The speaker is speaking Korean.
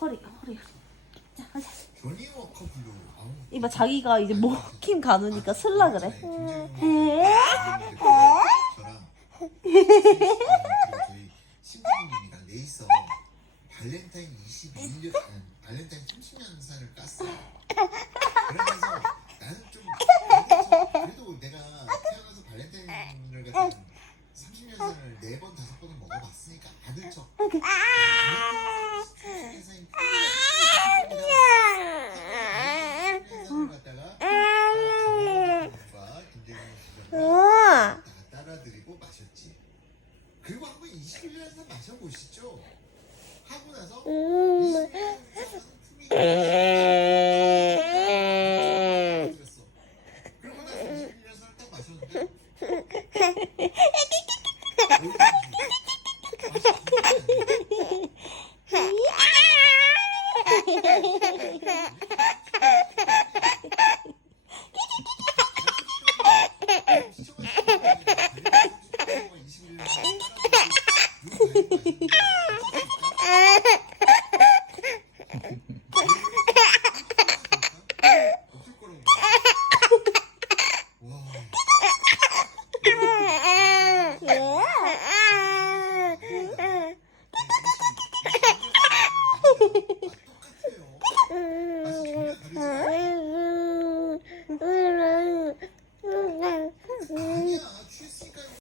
허리 허리. 자 가자. 아우. 이봐 자기가 이제 먹힘 가누니까 슬라 그래. 저랑 저희 신부님이랑 넷이서 발렌타인 21년 아니, 발렌타인 30년산을 깠어요. 그러면서 나는 좀 그래도 내가 태어나서 발렌타인을 같은 30년산을 네번 다섯 번은 먹어봤으니까 아들 척. 따라드리고 마셨지. 그리고 한번 21년에서 마셔보시죠. 하고 나서 음. 21년에서 상품이 Listen.